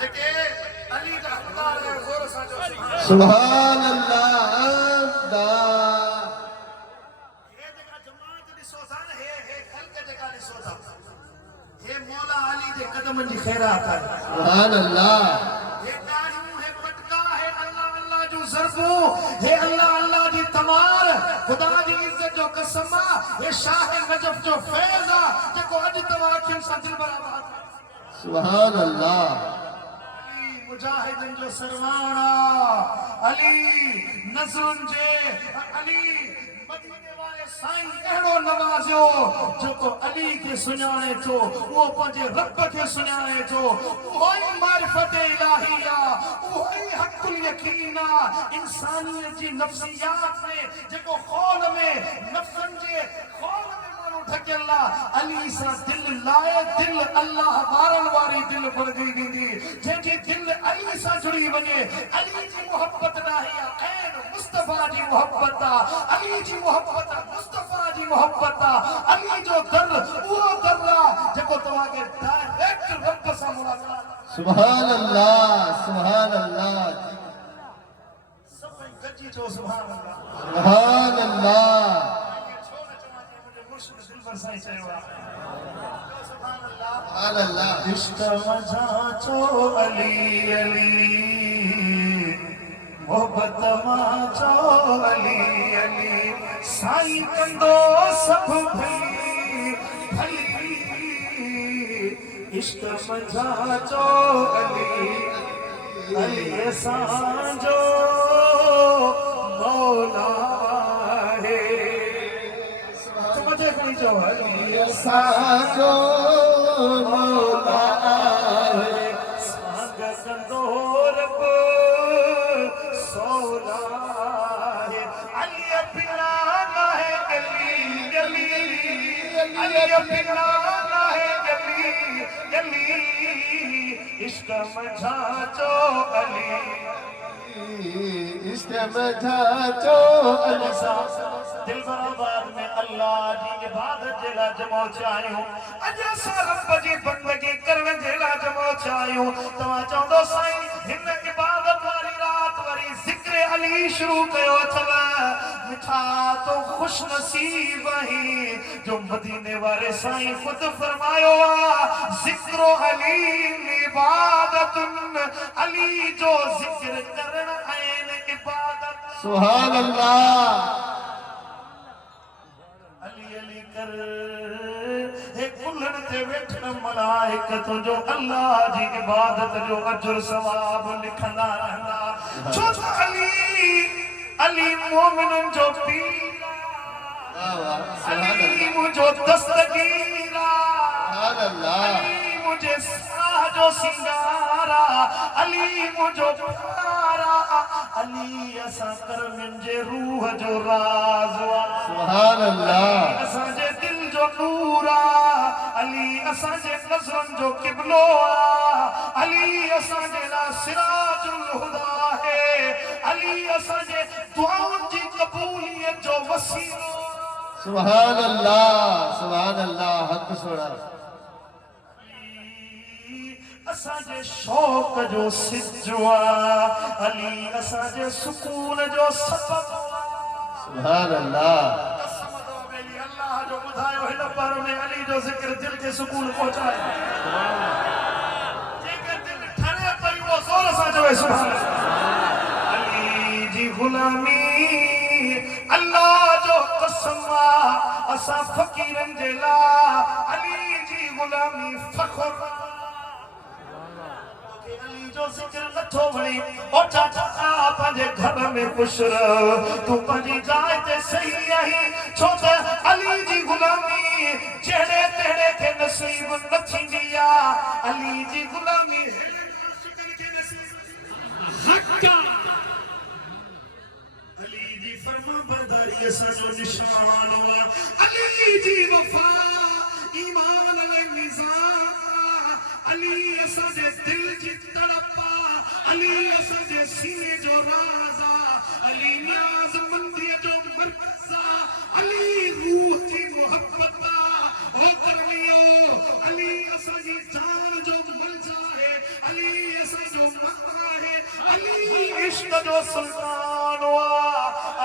जेके अली जा हक़दार है ज़ोर सां जो सुभान अल्लाह हे जेका जमात ॾिसो था न हे ख़ल्क़ जेका ॾिसो था हे मौला अली जे क़दमनि जी ख़ैरात आहे सुभान अल्लाह हे ॾाढ़ियूं हे मटका हे अल्लाह अल्लाह जूं ज़रबूं हे अल्लाह अल्लाह जी तमार ख़ुदा जी इज़्ज़त जो कसम आहे हे शाह नजफ़ जो फैज़ आहे जेको अॼु तव्हां अखियुनि सां दिल बराबर सुभान अल्लाह मुजाहिदन जो सरवाना अली नज़रुन जे अली मदीने वाले साईं अहिड़ो नवाज़ियो जेको अली खे सुञाणे थो उहो पंहिंजे रब खे सुञाणे थो उहो ई मारिफत इलाही आहे उहो ई हक़ुल यकीन आहे इंसानियत जी नफ़्सियात में जेको ख़ौल में नफ़्सन जे ख़ौल में ठकेला अली सा दिल लाए दिल अल्लाह वारन वारी दिल वरगी दीदी जेकी दिल अली सा जुड़ी वने अली जी मोहब्बत नाही ऐन मुस्तफा जी मोहब्बत अली जी मोहब्बत मुस्तफा जी मोहब्बत अली जो दर वो दर जेको तवा के डायरेक्ट रब सा मुलाकात सुभान अल्लाह सब गजी जो सुभान अल्लाह सुभान अल्लाह सुभान अल्लाह इश्क मजा चो अली अली मोहब्बत माचो अली अली साईं कंदो सब भई इश्क मजा चो अली अली सांजो मौला साजो मौला है संग संदोर सोला है अली बिना है गली गली अली बिना है गली गली इश्क मझा चो अली इश्क मझा चो अली दिल बराबर में अल्लाह जी इबादत जेला जमो चायूं अज असां रब जी बंदगी करण जेला जमो चायूं तव्हां चवंदो साईं हिन इबादत वारी रात वरी ज़िक्र अली शुरू कयो अथव मिठा तो खुश नसीब ही जो मदीने वाले साईं खुद फरमायो ज़िक्र अली इबादतुन अली जो ज़िक्र करण ऐन इबादत सुभान अल्लाह कुल्हण ते वेठल मलाइकत जो अल्लाह जी इबादत जो अजर सवाब लिखंदा रहंदा छो अली अली मोमिनन जो पीर अली मुझो दस्तगीरा अली मुझे साह जो सिंगारा अली मुझो प्यारा अली असा करमन जे रूह जो राज सुभान अल्लाह असा जे दिल जो नूरा अली असा जे नज़रन जो किबलो अली असा जे ला सिराजुल हुदा है अली असा जे दुआउन जी कबूलियत जो वसीलो सुभान अल्लाह हक सोड़ा असा जे शौक जो सिजवा अली असा जे सुकून जो सबब सुभान अल्लाह अल्लाह जो बुधायो हिन पर में अली जो जिक्र दिल के सुकून पहुंचाए जेकर दिल ठरे पई वो जोर सां चवे सुभान अली जी गुलामी अल्लाह जो कसम असा फकीरन जे ला अली जी गुलामी फखर अली जो जिक्र नथो वणे ओ चाचा पंहिंजे घर में खुश रह तू पंहिंजी जाइ ते सही आही छो त अली जी गुलामी जहिड़े तहिड़े खे नसीब न थींदी आहे अली जी गुलामी अली जी फरमाबरदारी असांजो निशान अली जी वफा ईमान में निज़ाम अली असांजे दिल जी तड़प अली असांजे सीने जो राज अली न्याज़मंदी जो मरकज़ अली रूह जी मोहब्बत ओ करमियो अली असांजी जान जो मलजा है अली इश्क जो सुल्तान हुआ,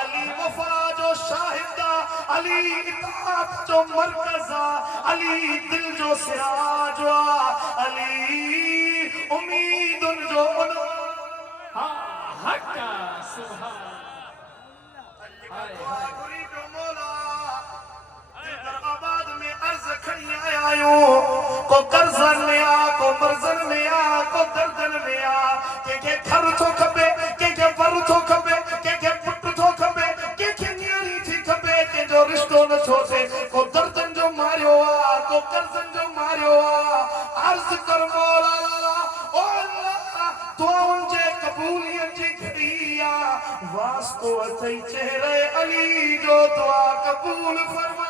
अली वफा जो शाहिदा, अली इताअत जो मरकज़ा, अली दिल जो सिराज हुआ, अली उम्मीदुन जो हक्का सुभान आबाद में अर्ज खड़ी आयो को कर्जन में आ, को मर्जन में आ, को दर्दन में आ, के घर थो खपे, के वर थो खपे, के पुट थो खपे, के नियाणी थी खपे, के जो रिश्तो न छो थे, को दर्दन जो मारियो आ, को कर्जन जो मारियो आ, अर्ज कर मौला ओ अल्लाह दुआउन जे कबूलियत जी घड़िया वास्तो अथई चेहरे अली जो दुआ कबूल फरमा।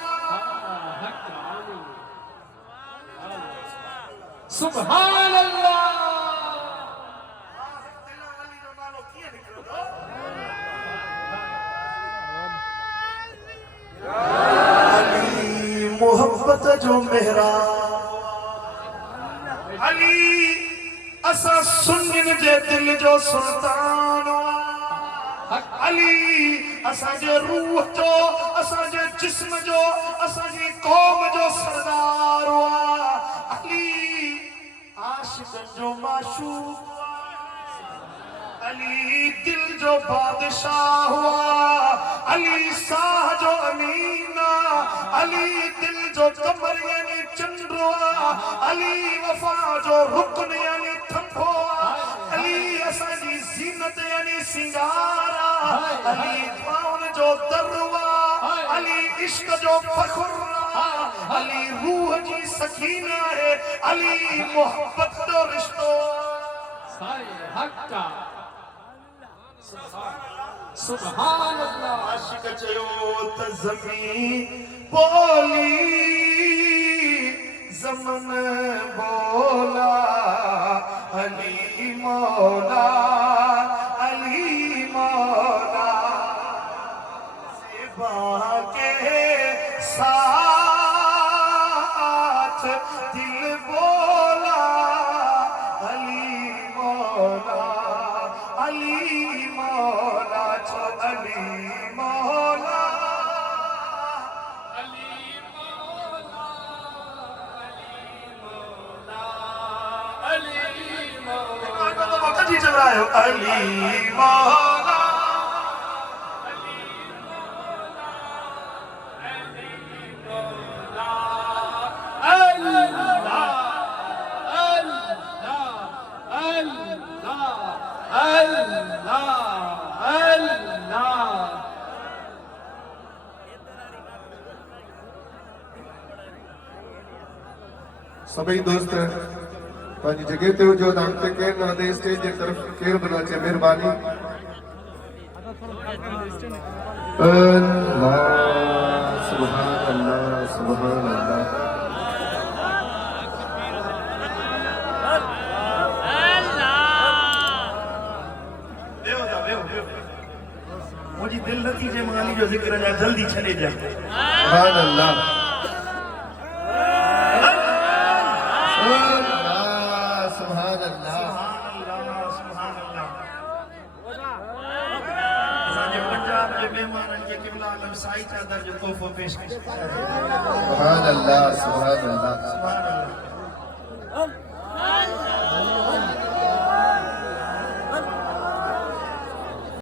सुभान अल्लाह अली मोहब्बत जो मेहरा अली असा सुनिन जे दिल जो सुल्तान अली असांजे रूह जो, असांजे जिस्म जो, असांजी कौम जो सरदार हुआ, अली आशिक़न जो माशूक़, अली दिल जो बादशाह हुआ, अली साह जो अमीना, अली दिल जो कमर यानी चंद्र हुआ, अली वफा जो रुकन यानी थंभो, अली असांजी ज़ीनत यानी सिंगारा, अली पाउन जो दर हुआ, अली इश्क जो फख्र, अली रूह जी सकीना है, अली मोहब्बत जो रिश्तो हक्का सुभान अल्लाह आशिक चयो त ज़मीं बोली ज़मन बोला अली मौला अली मौला ज़िबा के साथ दिल बोला अली मौला अली मौला छो अली मौला जी चल रहा है अली मौला सभी दोस्त पंहिंजी जगह ते हुजो त अॻिते केरु न वधे स्टेज जे तरफ़ केरु बि न अचे महिरबानी अल्लाह सुभान अल्लाह सुभान अल्लाह मुझी दिल नथी जे मानी जो जिक्र जा जल्दी छॾे जा सुभान अल्लाह सुभान अल्लाह असांजे पंजाब जे महिमाननि खे क़िबला आलम साई चादर जो तोहफ़ो पेश कयो सुभान अल्लाह सुभान अल्लाह सुभान अल्लाह